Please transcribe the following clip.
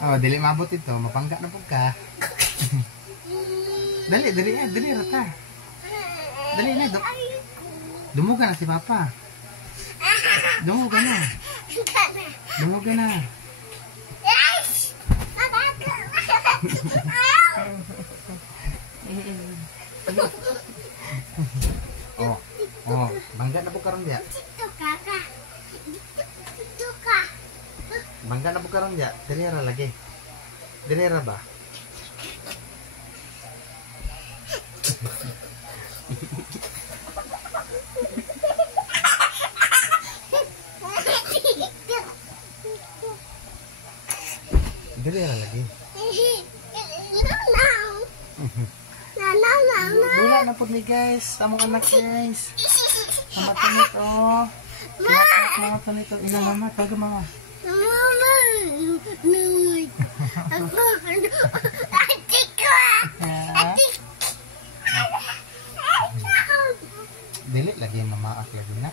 Oh, dili mabot ito, mapangga na pug ka. Dali rata. Dali na, dumuga na si Papa. Dumuga na. Dumuga na. Oh, bangga na po karon dia. Bangga na po karon dia. Dirira lagi. Dirira ba? Dirira lagi. Wala na po ni guys, among anak guys. Mama tanit oh. Mama tanit oh. Ina mama, taga mama. Mama. Nuy. Ako. Adik ko. Adik. Dili lagi mama ak lagi na.